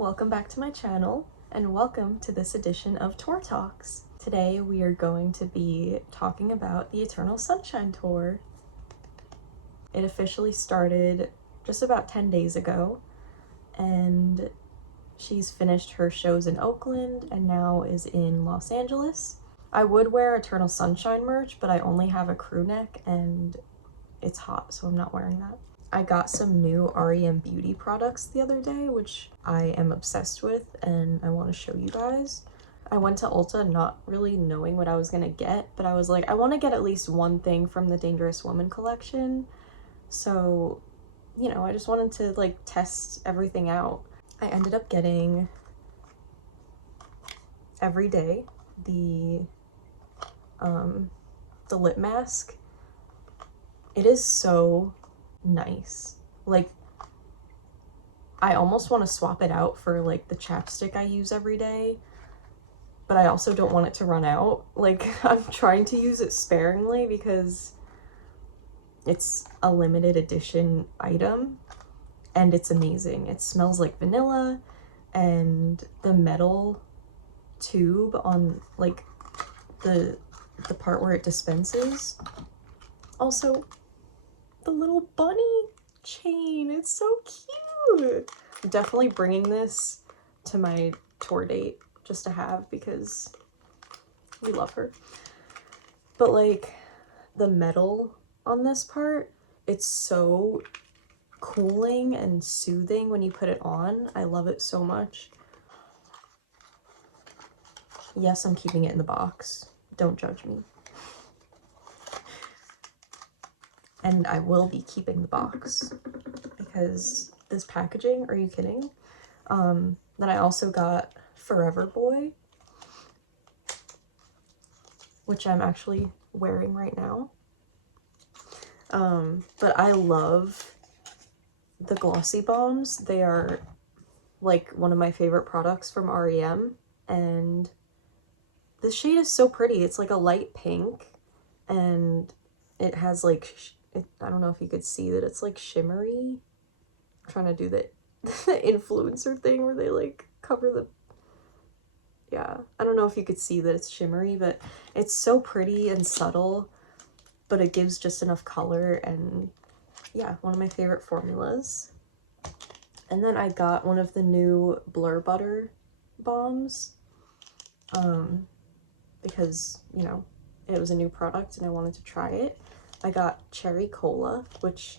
welcome back to my channel and welcome to this edition of Tour Talks. Today we are going to be talking about the Eternal Sunshine Tour. It officially started just about 10 days ago and she's finished her shows in Oakland and now is in Los Angeles. I would wear Eternal Sunshine merch, but I only have a crew neck and it's hot, so I'm not wearing that. I got some new r.e.m beauty products the other day, which I am obsessed with and I want to show you guys. I went to Ulta not really knowing what I was gonna get, but I was like, I want to get at least one thing from the Dangerous Woman collection. So, you know, I just wanted to like test everything out. I ended up getting every day the lip mask. It is so nice. Like, I almost want to swap it out for like the chapstick I use every day, but I also don't want it to run out. Like, I'm trying to use it sparingly because it's a limited edition item and it's amazing. It smells like vanilla, and the metal tube on like the part where it dispenses. Also, the little bunny chain, it's so cute. I'm definitely bringing this to my tour date just to have because we love her. But like the metal on this part, it's so cooling and soothing when you put it on. I love it so much. Yes, I'm keeping it in the box. Don't judge me. And I will be keeping the box because this packaging, are you kidding? Then I also got Forever Boy, which I'm actually wearing right now. But I love the glossy bombs. They are like one of my favorite products from r.e.m, and the shade is so pretty. It's like a light pink and it has like I don't know if you could see that it's like shimmery. I'm trying to do the influencer thing where they like cover the, yeah, I don't know if you could see that it's shimmery, but it's so pretty and subtle, but it gives just enough color. And yeah, one of my favorite formulas. And then I got one of the new Blur Butter bombs because, you know, it was a new product and I wanted to try it. I got Cherry Cola, which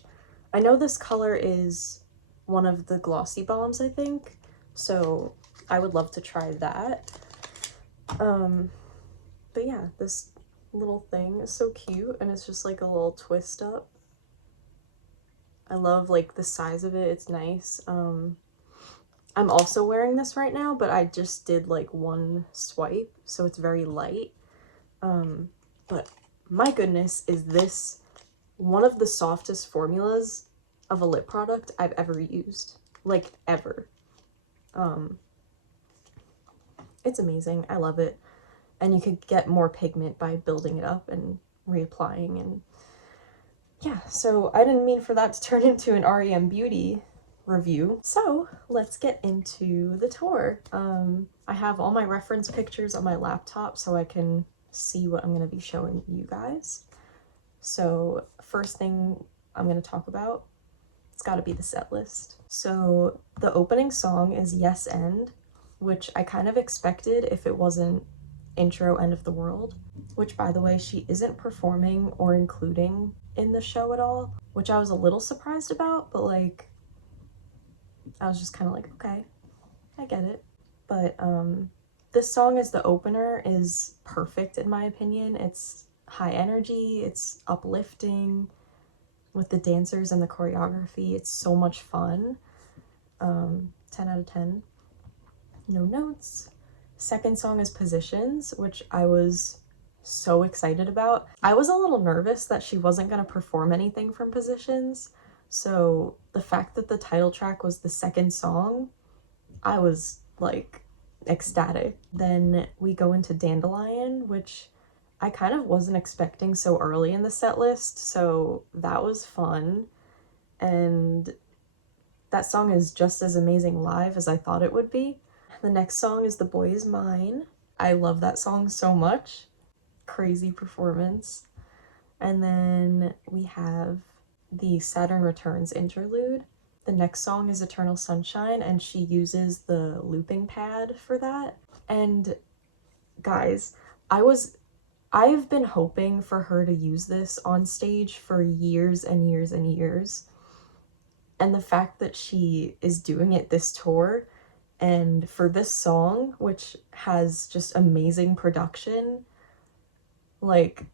I know this color is one of the glossy bombs, I think, so I would love to try that. But yeah, this little thing is so cute and it's just like a little twist up. I love like the size of it, it's nice. I'm also wearing this right now, but I just did like one swipe, so it's very light. But my goodness, is this one of the softest formulas of a lip product I've ever used, like ever. It's amazing. I love it. And you could get more pigment by building it up and reapplying. And yeah, so I didn't mean for that to turn into an r.e.m beauty review. So let's get into the tour. I have all my reference pictures on my laptop so I can see what I'm going to be showing you guys. So first thing I'm going to talk about, it's got to be the set list. So the opening song is Yes End, which I kind of expected if it wasn't intro End of the World, which by the way, she isn't performing or including in the show at all, which I was a little surprised about, but like, I was just kind of like, okay, I get it. But this song as the opener is perfect in my opinion. It's high energy, it's uplifting with the dancers and the choreography. It's so much fun. 10 out of 10. No notes. Second song is Positions, which I was so excited about. I was a little nervous that she wasn't going to perform anything from Positions, so the fact that the title track was the second song, I was like ecstatic. Then we go into Dandelion, which I kind of wasn't expecting so early in the set list, so that was fun. And that song is just as amazing live as I thought it would be. The next song is The Boy Is Mine. I love that song so much. Crazy performance. And then we have the Saturn Returns interlude. The next song is Eternal Sunshine, and she uses the looping pad for that. And guys, I've been hoping for her to use this on stage for years and years and years. And the fact that she is doing it this tour, and for this song, which has just amazing production, like,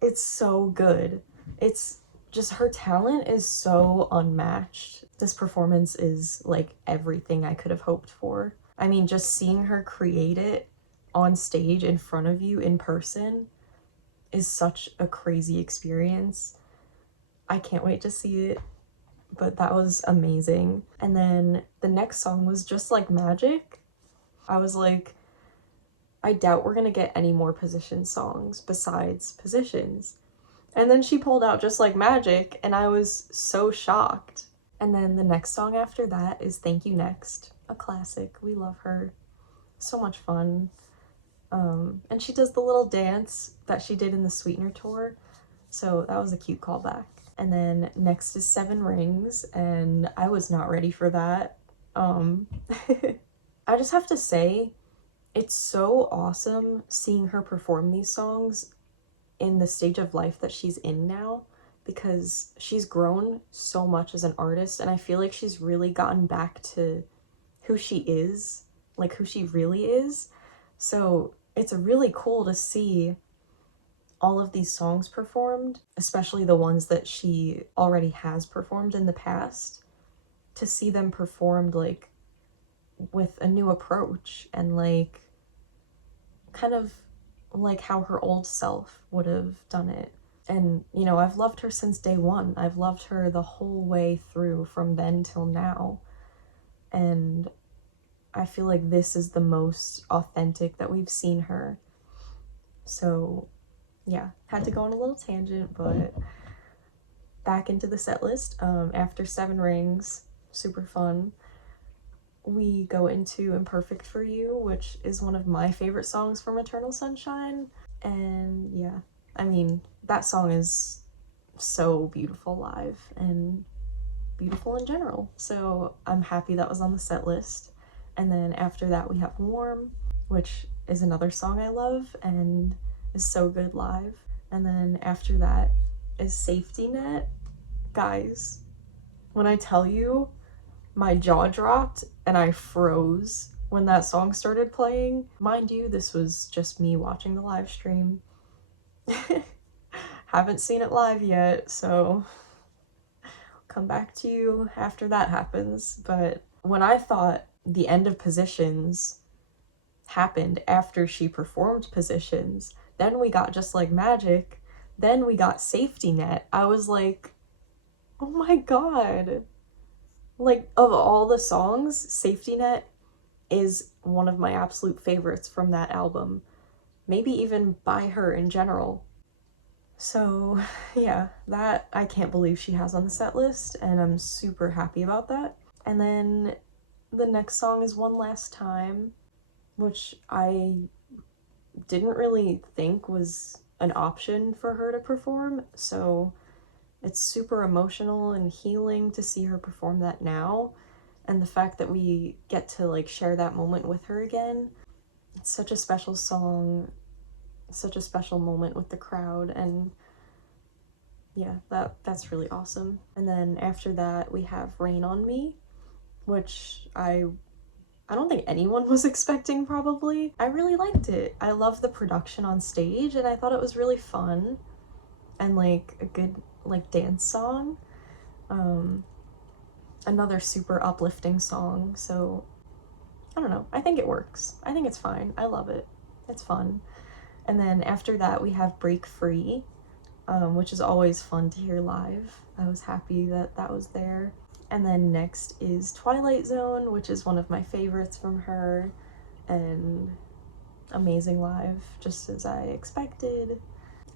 it's so good. It's just, her talent is so unmatched. This performance is like everything I could have hoped for. I mean, just seeing her create it on stage in front of you in person is such a crazy experience. I can't wait to see it, but that was amazing. And then the next song was Just Like Magic. I was like, I doubt we're gonna get any more Position songs besides Positions. And then she pulled out Just Like Magic, and I was so shocked. And then the next song after that is Thank You Next, a classic. We love her. So much fun. And she does the little dance that she did in the Sweetener tour, so that was a cute callback. And then next is Seven Rings, and I was not ready for that. I just have to say, it's so awesome seeing her perform these songs in the stage of life that she's in now, because she's grown so much as an artist, and I feel like she's really gotten back to who she is, like who she really is. So it's really cool to see all of these songs performed, especially the ones that she already has performed in the past, to see them performed like with a new approach and like kind of like how her old self would have done it. And you know, I've loved her since day one. I've loved her the whole way through from then till now, and I feel like this is the most authentic that we've seen her. So yeah, had to go on a little tangent, but back into the set list. After Seven Rings, super fun, we go into Imperfect for You, which is one of my favorite songs from Eternal Sunshine. And yeah, I mean, that song is so beautiful live and beautiful in general. So I'm happy that was on the set list. And then after that we have Warm, which is another song I love and is so good live. And then after that is Safety Net. Guys, when I tell you, my jaw dropped and I froze when that song started playing. Mind you, this was just me watching the live stream. Haven't seen it live yet, so come back to you after that happens. But when I thought the end of Positions happened after she performed Positions, then we got Just Like Magic, then we got Safety Net, I was like, oh my god. Like, of all the songs, Safety Net is one of my absolute favorites from that album. Maybe even by her in general. So yeah, that I can't believe she has on the set list, and I'm super happy about that. And then the next song is One Last Time, which I didn't really think was an option for her to perform, so it's super emotional and healing to see her perform that now, and the fact that we get to like share that moment with her again. It's such a special song, such a special moment with the crowd, and yeah, that's really awesome. And then after that we have Rain on Me, which I don't think anyone was expecting probably. I really liked it. I love the production on stage, and I thought it was really fun and like a good like dance song. Another super uplifting song, so I don't know, I think it works. I think it's fine. I love it. It's fun. And then after that we have Break Free, which is always fun to hear live. I was happy that that was there. And then next is Twilight Zone, which is one of my favorites from her, and amazing live, just as I expected.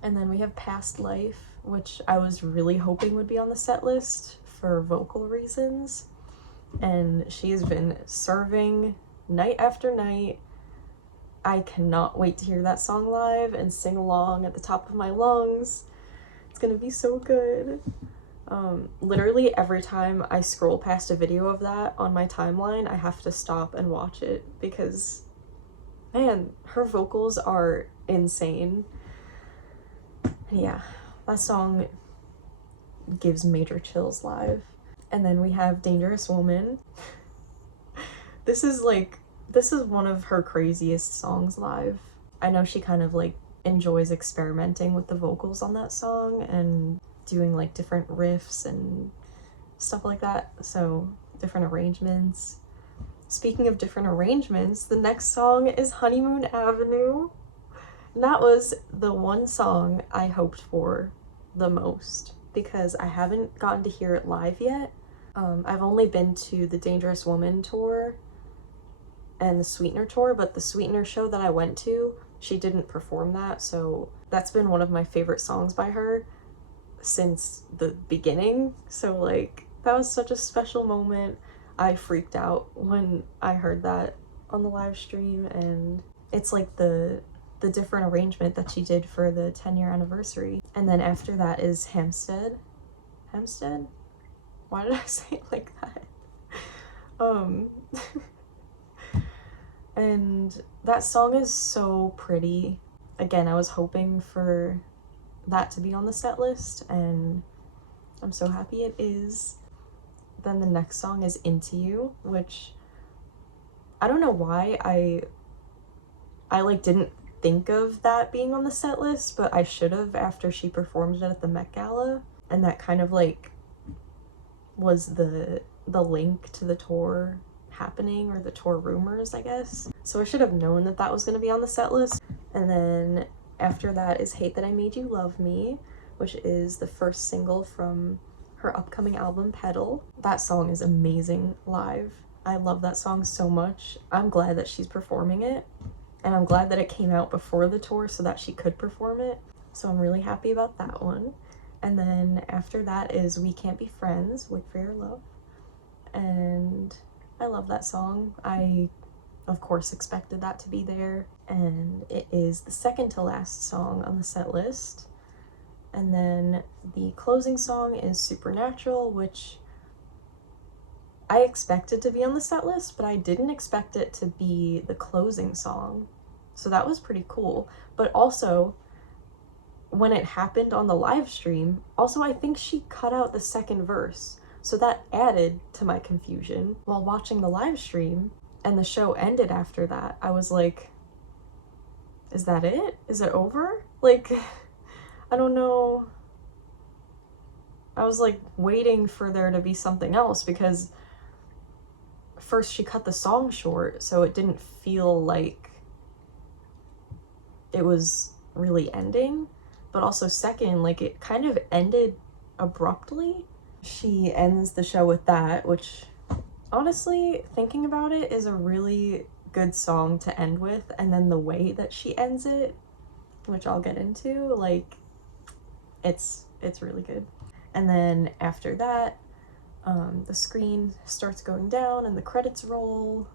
And then we have Past Life, which I was really hoping would be on the set list for vocal reasons. and she has been serving night after night. I cannot wait to hear that song live and sing along at the top of my lungs. It's gonna be so good. Literally every time I scroll past a video of that on my timeline, I have to stop and watch it because, man, her vocals are insane. Yeah, that song gives major chills live. And then we have Dangerous Woman. This is one of her craziest songs live. I know she kind of like enjoys experimenting with the vocals on that song and doing like different riffs and stuff like that, so different arrangements. Speaking of different arrangements, the next song is Honeymoon Avenue. And that was the one song I hoped for the most because I haven't gotten to hear it live yet. I've only been to the Dangerous Woman tour and the Sweetener tour, but the Sweetener show that I went to, she didn't perform that, so that's been one of my favorite songs by her since the beginning. So like, that was such a special moment. I freaked out when I heard that on the live stream, and it's like the different arrangement that she did for the 10-year anniversary. And then after that is Hempstead? Why did I say it like that? And that song is so pretty. Again, I was hoping for that to be on the set list, and I'm so happy it is. Then the next song is Into You, which I don't know why I like didn't think of that being on the set list, but I should have after she performed it at the Met Gala, and that kind of like was the link to the tour happening, or the tour rumors, I guess. So I should have known that that was going to be on the set list. And then after that is Hate That I Made You Love Me, which is the first single from her upcoming album Pedal. That song is amazing live. I love that song so much. I'm glad that she's performing it, and I'm glad that it came out before the tour so that she could perform it. So I'm really happy about that one. And then after that is We Can't Be Friends, Wait for Your Love. And I love that song. I, of course, expected that to be there. And it is the second to last song on the set list. And then the closing song is Supernatural, which I expected to be on the set list, but I didn't expect it to be the closing song. So that was pretty cool. But also, when it happened on the live stream, also I think she cut out the second verse. So that added to my confusion. While watching the live stream and the show ended after that, I was like, is that it? Is it over? Like, I don't know. I was like waiting for there to be something else because first she cut the song short, so it didn't feel like it was really ending. But also second, like it kind of ended abruptly. She ends the show with that, which honestly, thinking about it, is a really good song to end with. And then the way that she ends it, which I'll get into, like, it's really good. And then after that, the screen starts going down and the credits roll,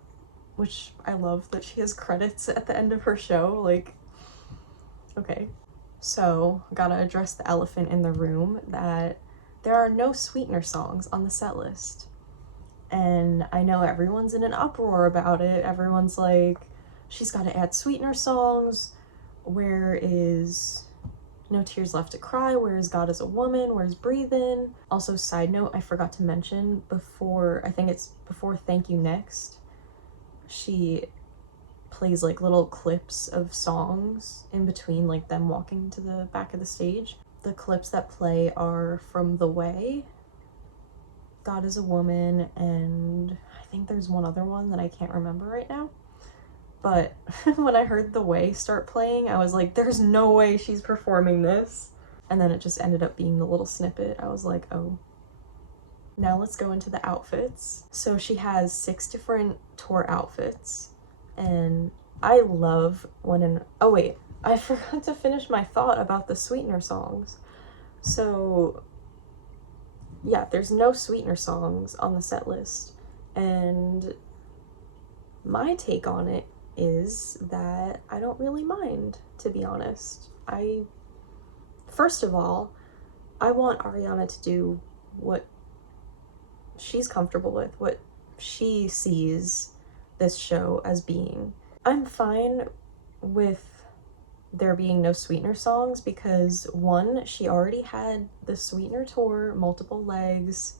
which I love that she has credits at the end of her show. Like, okay. So, gotta address the elephant in the room that there are no Sweetener songs on the set list. And I know everyone's in an uproar about it. Everyone's like, she's gotta add Sweetener songs. Where is No Tears Left to Cry? Where is God Is a Woman? Where's Breathin'? Also, side note, I forgot to mention before, I think it's before Thank You Next, she plays like little clips of songs in between like them walking to the back of the stage. The clips that play are from The Way, God Is a Woman, and I think there's one other one that I can't remember right now. But when I heard The Way start playing, I was like, there's no way she's performing this. And then it just ended up being the little snippet. I was like, oh. Now let's go into the outfits. So she has 6 different tour outfits. And I love when oh wait, I forgot to finish my thought about the Sweetener songs. So yeah, there's no Sweetener songs on the set list. And my take on it is that I don't really mind, to be honest. First of all, I want Ariana to do what she's comfortable with, what she sees this show as being. I'm fine with there being no Sweetener songs because, one, she already had the Sweetener tour, multiple legs.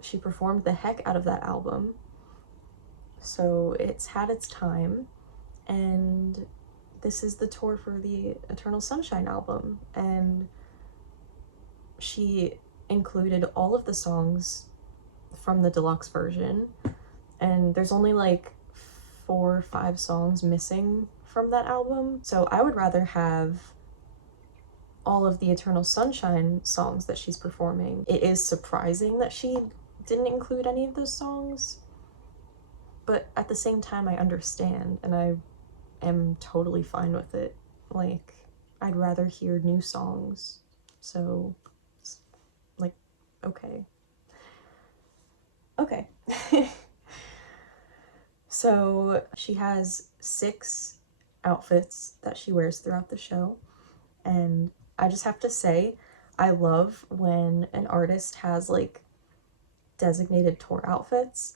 She performed the heck out of that album. So it's had its time. And this is the tour for the Eternal Sunshine album. And she included all of the songs from the deluxe version. And there's only like 4 or 5 songs missing from that album. So I would rather have all of the Eternal Sunshine songs that she's performing. It is surprising that she didn't include any of those songs, but at the same time I understand, and I am totally fine with it. Like, I'd rather hear new songs. So, like, okay. Okay. So she has 6 outfits that she wears throughout the show, and I just have to say, I love when an artist has like designated tour outfits.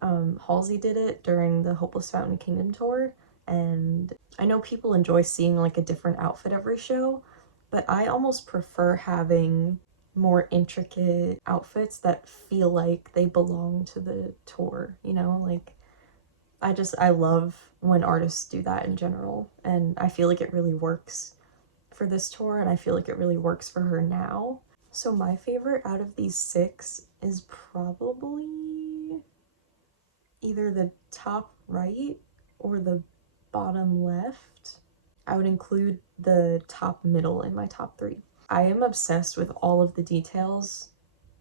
Halsey did it during the Hopeless Fountain Kingdom tour, and I know people enjoy seeing like a different outfit every show, but I almost prefer having more intricate outfits that feel like they belong to the tour, you know? Like, I love when artists do that in general, and I feel like it really works for this tour, and I feel like it really works for her now. So my favorite out of these 6 is probably either the top right or the bottom left. I would include the top middle in my top 3. I am obsessed with all of the details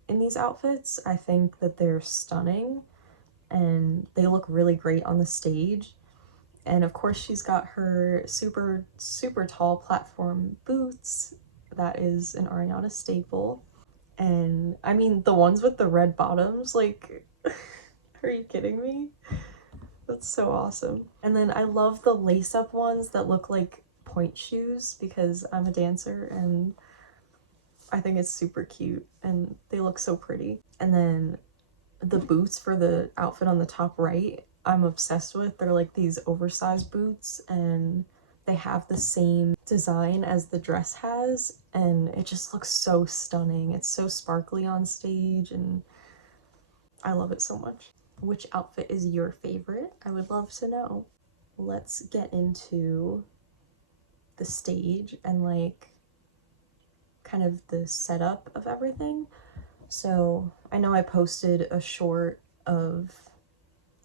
in these outfits. I think that they're stunning and they look really great on the stage. And of course she's got her super, super tall platform boots. That is an Ariana staple. And I mean, the ones with the red bottoms, like, are you kidding me? That's so awesome. And then I love the lace-up ones that look like point shoes because I'm a dancer and I think it's super cute and they look so pretty. And then the boots for the outfit on the top right, I'm obsessed with. They're like these oversized boots and they have the same design as the dress has, and it just looks so stunning. It's so sparkly on stage and I love it so much. Which outfit is your favorite? I would love to know. Let's get into the stage and like kind of the setup of everything. So I know I posted a short of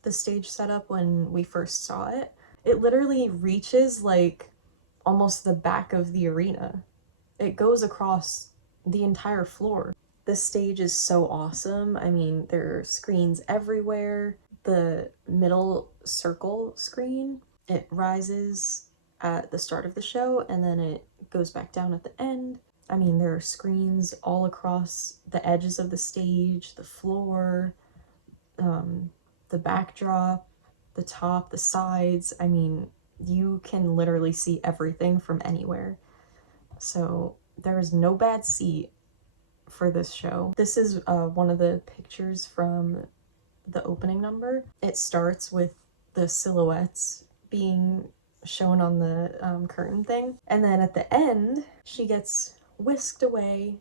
the stage setup when we first saw it. It literally reaches like almost the back of the arena. It goes across the entire floor. This stage is so awesome. I mean, there are screens everywhere. The middle circle screen, it rises at the start of the show and then it goes back down at the end. I mean, there are screens all across the edges of the stage, the floor, the backdrop, the top, the sides. I mean, you can literally see everything from anywhere. So there is no bad seat for this show. This is one of the pictures from the opening number. It starts with the silhouettes being shown on the curtain thing. And then at the end, she gets whisked away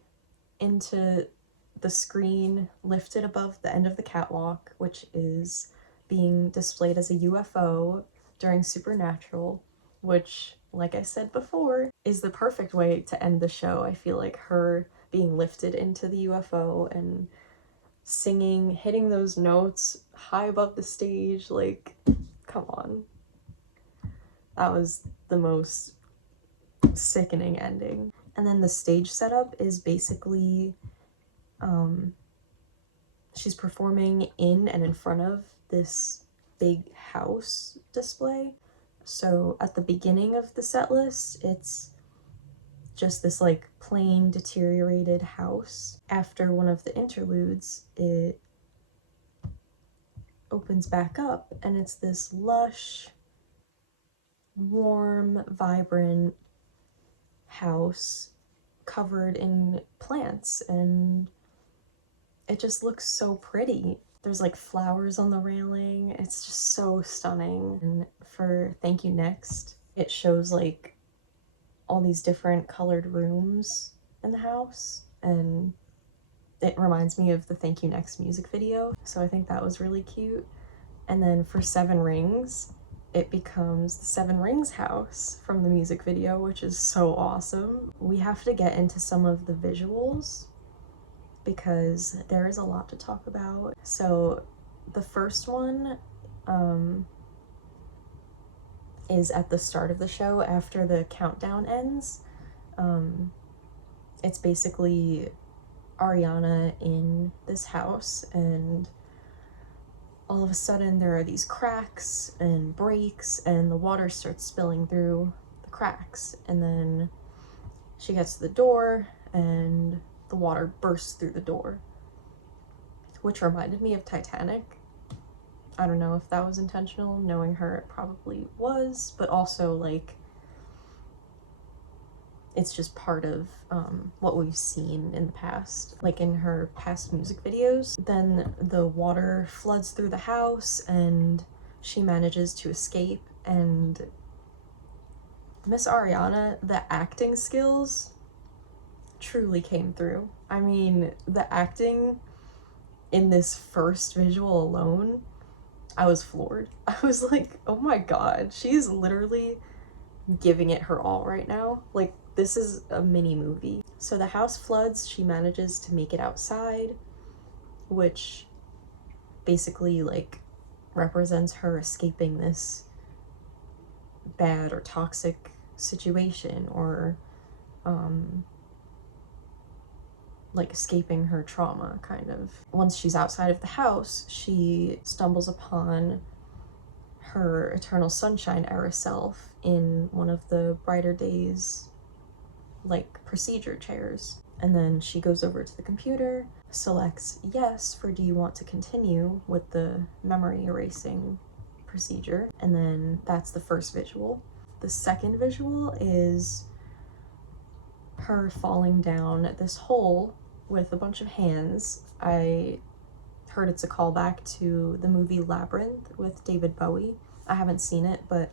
into the screen lifted above the end of the catwalk, which is being displayed as a UFO during Supernatural, which, like I said before, is the perfect way to end the show. I feel like her being lifted into the UFO and singing, hitting those notes high above the stage, like, come on. That was the most sickening ending. And then the stage setup is basically she's performing in and in front of this big house display. So at the beginning of the set list, it's just this like plain deteriorated house. After one of the interludes, it opens back up, and it's this lush, warm, vibrant house covered in plants, and it just looks so pretty. There's like flowers on the railing. It's just so stunning. And for Thank You Next, it shows like all these different colored rooms in the house, and it reminds me of the Thank You Next music video. So I think that was really cute. And then for Seven Rings, it becomes the Seven Rings house from the music video, which is so awesome. We have to get into some of the visuals because there is a lot to talk about. So the first one is at the start of the show after the countdown ends. It's basically Ariana in this house, and all of a sudden there are these cracks and breaks, and the water starts spilling through the cracks, and then she gets to the door and the water bursts through the door, which reminded me of Titanic. I don't know if that was intentional. Knowing her, it probably was, but also like it's just part of what we've seen in the past, like in her past music videos. Then the water floods through the house and she manages to escape, and Miss Ariana, the acting skills truly came through. I mean, the acting in this first visual alone, I was floored. I was like, oh my god, she's literally giving it her all right now. Like, this is a mini movie. So the house floods, she manages to make it outside, which basically like represents her escaping this bad or toxic situation, or like escaping her trauma, kind of. Once she's outside of the house, she stumbles upon her Eternal Sunshine era self in one of the Brighter Days like procedure chairs. And then she goes over to the computer, selects yes for do you want to continue with the memory erasing procedure, and then that's the first visual. The second visual is her falling down this hole with a bunch of hands. I heard it's a callback to the movie Labyrinth with David Bowie. I haven't seen it, but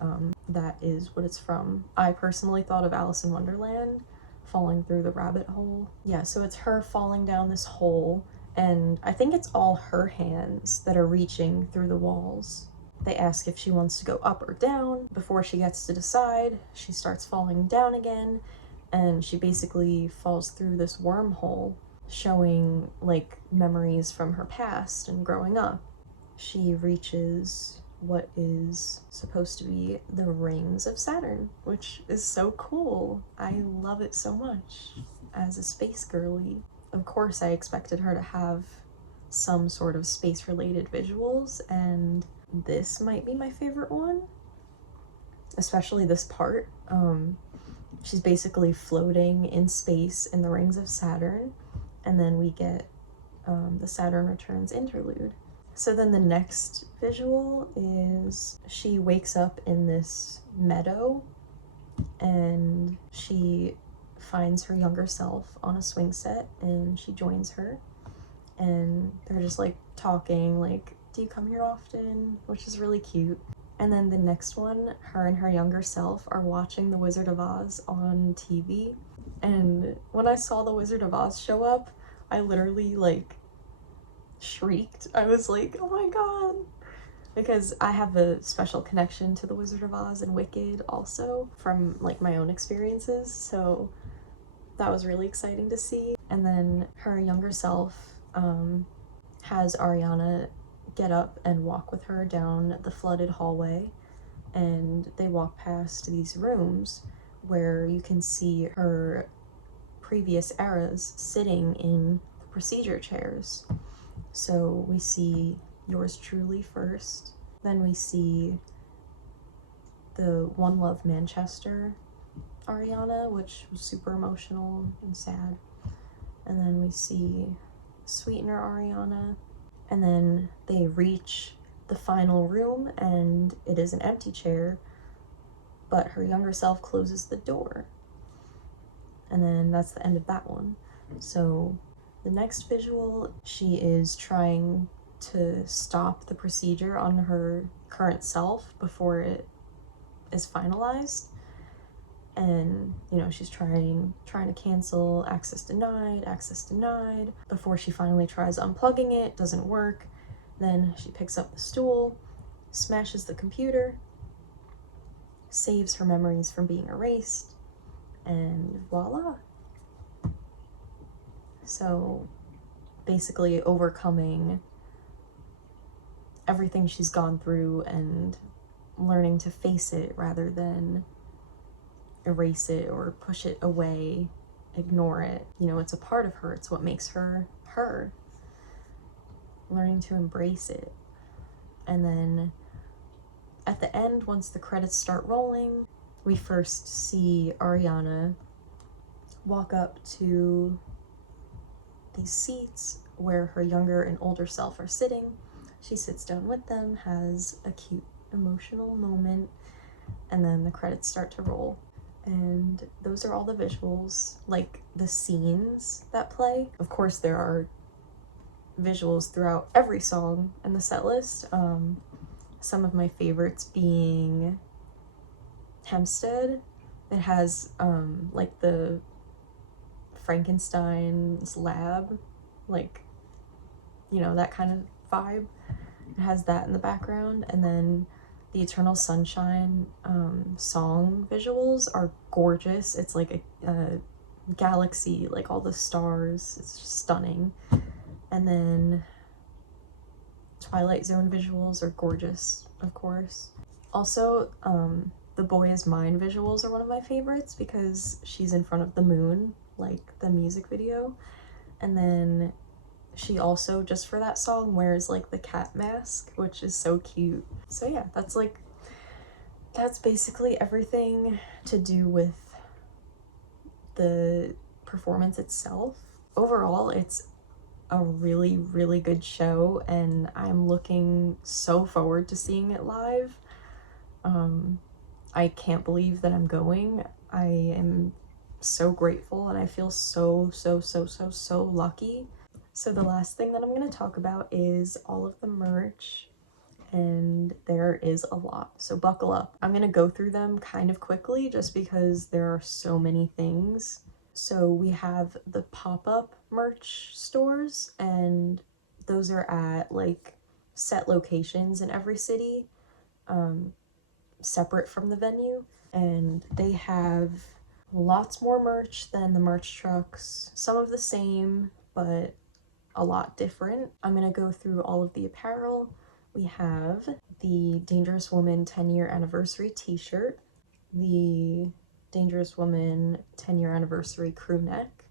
that is what it's from. I personally thought of Alice in Wonderland, falling through the rabbit hole. Yeah, so it's her falling down this hole, and I think it's all her hands that are reaching through the walls. They ask if she wants to go up or down. Before she gets to decide, she starts falling down again, and she basically falls through this wormhole, showing like memories from her past and growing up. She reaches what is supposed to be the rings of Saturn, which is so cool. I love it so much as a space girly. Of course, I expected her to have some sort of space related visuals, and this might be my favorite one, especially this part. She's basically floating in space in the rings of Saturn, and then we get the Saturn Returns interlude. So then the next visual is she wakes up in this meadow, and she finds her younger self on a swing set, and she joins her, and they're just like talking like, do you come here often? Which is really cute. And then the next one, her and her younger self are watching The Wizard of Oz on TV. And when I saw The Wizard of Oz show up, I literally like shrieked. I was like, oh my god. Because I have a special connection to The Wizard of Oz and Wicked also from like my own experiences. So that was really exciting to see. And then her younger self has Ariana get up and walk with her down the flooded hallway, and they walk past these rooms where you can see her previous eras sitting in the procedure chairs. So we see yours truly first, then we see the One Love Manchester Ariana, which was super emotional and sad, and then we see Sweetener Ariana, and then they reach the final room, and it is an empty chair, but her younger self closes the door. And then that's the end of that one. So the next visual, she is trying to stop the procedure on her current self before it is finalized. And, you know, she's trying to cancel, access denied, before she finally tries unplugging it, doesn't work. Then she picks up the stool, smashes the computer, saves her memories from being erased, and voila. So basically overcoming everything she's gone through and learning to face it rather than erase it or push it away, ignore it. You know, it's a part of her. It's what makes her her. Learning to embrace it. And then at the end, once the credits start rolling, we first see Ariana walk up to these seats where her younger and older self are sitting. She sits down with them, has a cute emotional moment, and then the credits start to roll. And those are all the visuals, like the scenes that play. Of course, there are visuals throughout every song in the set list. Some of my favorites being Hempstead. It has like the Frankenstein's lab, like, you know, that kind of vibe. It has that in the background. And then the Eternal Sunshine song visuals are gorgeous. It's like a galaxy, like all the stars. It's just stunning. And then Twilight Zone visuals are gorgeous, of course. Also, the Boy Is Mine visuals are one of my favorites because she's in front of the moon, like the music video. And then she also, just for that song, wears like the cat mask, which is so cute. So yeah, that's basically everything to do with the performance itself. Overall, it's a really, really good show, and I'm looking so forward to seeing it live. I can't believe that I'm going. I am so grateful, and I feel so lucky. So the last thing that I'm going to talk about is all of the merch, and there is a lot, so buckle up. I'm going to go through them kind of quickly just because there are so many things. So we have the pop-up merch stores, and those are at like set locations in every city, separate from the venue, and they have lots more merch than the merch trucks. Some of the same, but a lot different. I'm gonna go through all of the apparel. We have the Dangerous Woman 10-year anniversary t-shirt, the Dangerous Woman 10-year anniversary crew neck.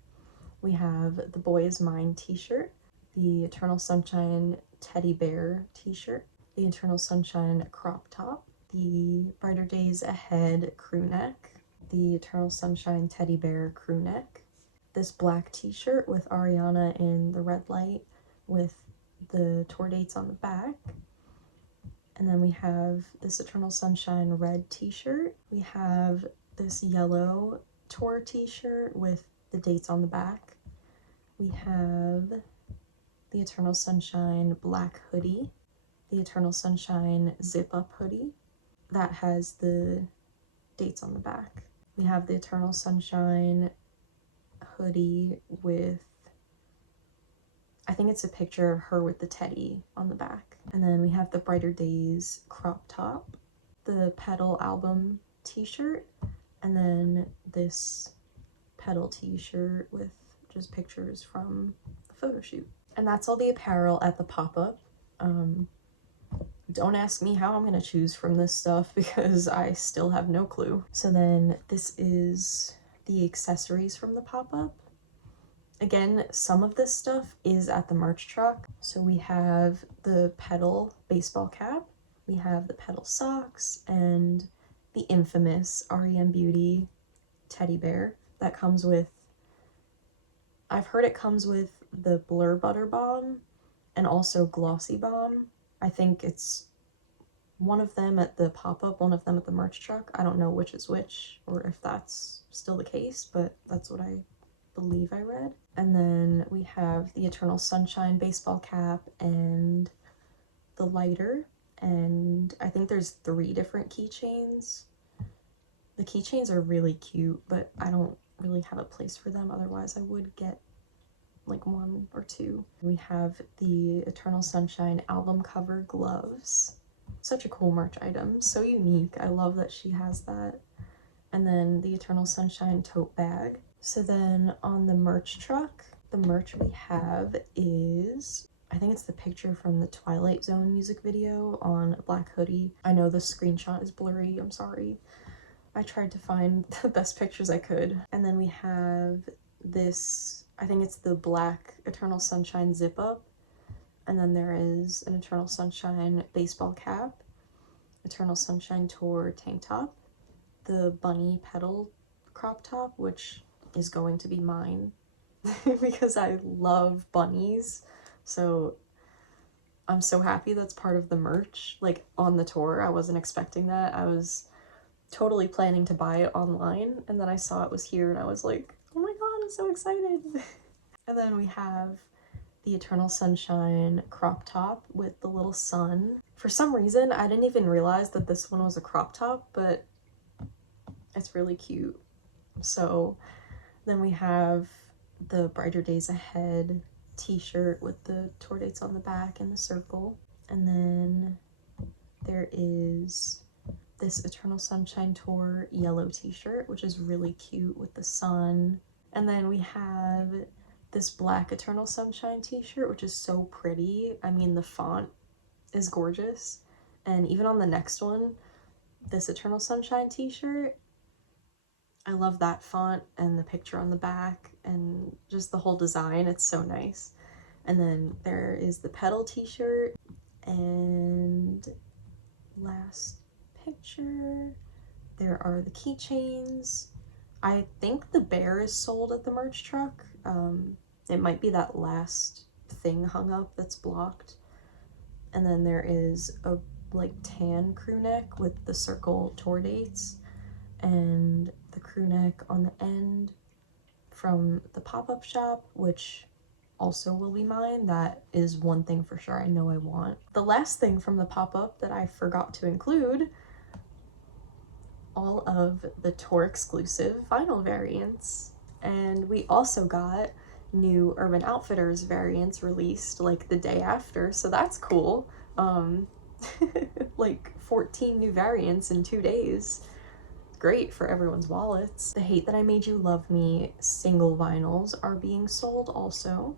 We have the Boy Is Mine t-shirt, the Eternal Sunshine teddy bear t-shirt, the Eternal Sunshine crop top, the Brighter Days Ahead crew neck, the Eternal Sunshine teddy bear crew neck, this black t-shirt with Ariana in the red light with the tour dates on the back. And then we have this Eternal Sunshine red t-shirt. We have this yellow tour t-shirt with the dates on the back. We have the Eternal Sunshine black hoodie, the Eternal Sunshine zip-up hoodie that has the dates on the back. We have the Eternal Sunshine hoodie with, I think it's a picture of her with the teddy on the back. And then we have the Brighter Days crop top, the Petal album t-shirt, and then this Petal t-shirt with just pictures from the photo shoot. And that's all the apparel at the pop-up. Don't ask me how I'm gonna choose from this stuff because I still have no clue. So then this is the accessories from the pop-up. Again, some of this stuff is at the merch truck. So we have the Petal baseball cap, we have the Petal socks, and the infamous r.e.m Beauty teddy bear that comes with, I've heard it comes with the Blur Butter Balm and also Glossy Balm. I think it's one of them at the pop-up, one of them at the merch truck. I don't know which is which, or if that's still the case, but that's what I believe I read. And then we have the Eternal Sunshine baseball cap and the lighter, and I think there's 3 different keychains. The keychains are really cute, but I don't really have a place for them, otherwise I would get like 1 or 2. We have the Eternal Sunshine album cover gloves. Such a cool merch item, so unique. I love that she has that. And then the Eternal Sunshine tote bag. So then on the merch truck, the merch we have is, I think it's the picture from the Twilight Zone music video on a black hoodie. I know the screenshot is blurry, I'm sorry. I tried to find the best pictures I could. And then we have this, I think it's the black Eternal Sunshine zip up. And then there is an Eternal Sunshine baseball cap, Eternal Sunshine Tour tank top, the bunny petal crop top, which is going to be mine because I love bunnies. So I'm so happy that's part of the merch, like on the tour. I wasn't expecting that. I was totally planning to buy it online, and then I saw it was here and I was like, oh my god, I'm so excited. And then we have the Eternal Sunshine crop top with the little sun. For some reason, I didn't even realize that this one was a crop top, but it's really cute. So then we have the Brighter Days Ahead t-shirt with the tour dates on the back and the circle. And then there is this Eternal Sunshine Tour yellow t-shirt, which is really cute with the sun. And then we have this black Eternal Sunshine t-shirt, which is so pretty. I mean, the font is gorgeous. And even on the next one, this Eternal Sunshine t-shirt, I love that font and the picture on the back and just the whole design. It's so nice. And then there is the pedal t-shirt, and last picture, there are the keychains. I think the bear is sold at the merch truck. It might be that last thing hung up that's blocked. And then there is a like tan crew neck with the circle tour dates and the crew neck on the end from the pop-up shop, which also will be mine. That is one thing for sure I know I want. The last thing from the pop-up that I forgot to include, all of the tour exclusive vinyl variants. And we also got new Urban Outfitters variants released like the day after, so that's cool. Like 14 new variants in 2 days. Great for everyone's wallets. The Hate That I Made You Love Me single vinyls are being sold also,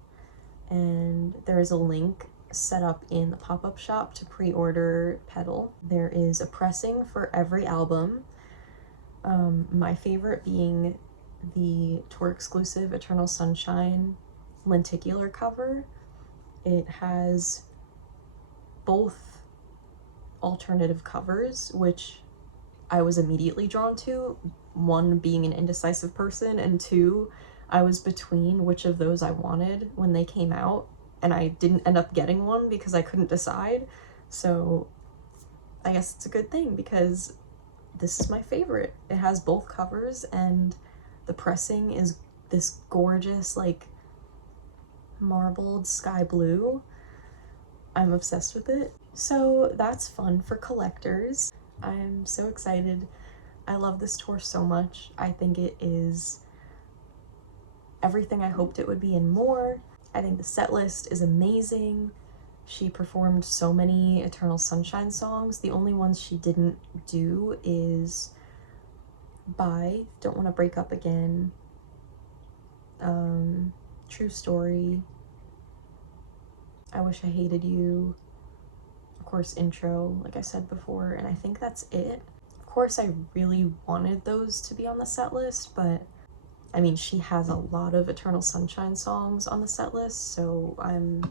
and there is a link set up in the pop-up shop to pre-order Pedal. There is a pressing for every album. My favorite being the tour exclusive Eternal Sunshine lenticular cover. It has both alternative covers, which I was immediately drawn to, 1 being an indecisive person, and 2, I was between which of those I wanted when they came out, and I didn't end up getting one because I couldn't decide. So I guess it's a good thing because this is my favorite. It has both covers, and the pressing is this gorgeous like marbled sky blue. I'm obsessed with it. So that's fun for collectors. I'm so excited. I love this tour so much. I think it is everything I hoped it would be and more. I think the set list is amazing. She performed so many Eternal Sunshine songs. The only ones she didn't do is Bye, Don't Want to Break Up Again, True Story, I Wish I Hated You, of course Intro, like I said before, and I think that's it. Of course I really wanted those to be on the set list, but I mean, she has a lot of Eternal Sunshine songs on the set list, so I'm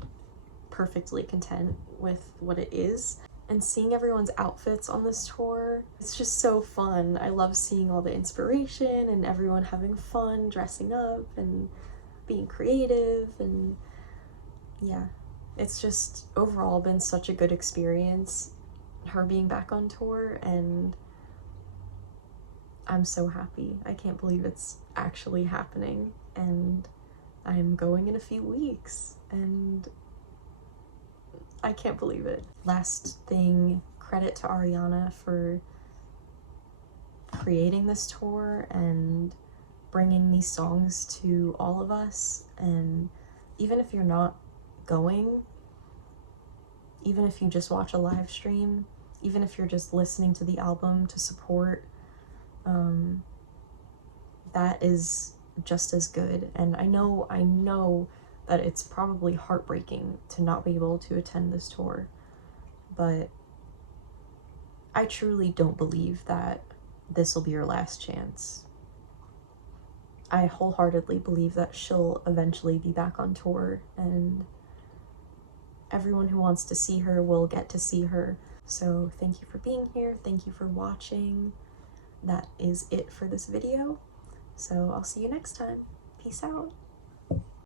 perfectly content with what it is. And seeing everyone's outfits on this tour, it's just so fun. I love seeing all the inspiration and everyone having fun, dressing up and being creative, and yeah, it's just overall been such a good experience, her being back on tour, and I'm so happy. I can't believe it's actually happening, and I'm going in a few weeks, and I can't believe it. Last thing, credit to Ariana for creating this tour and bringing these songs to all of us. And even if you're not going, even if you just watch a live stream, even if you're just listening to the album to support, that is just as good. And I know that it's probably heartbreaking to not be able to attend this tour, but I truly don't believe that this will be her last chance. I wholeheartedly believe that she'll eventually be back on tour, and everyone who wants to see her will get to see her. So thank you for being here. Thank you for watching. That is it for this video. So I'll see you next time. Peace out.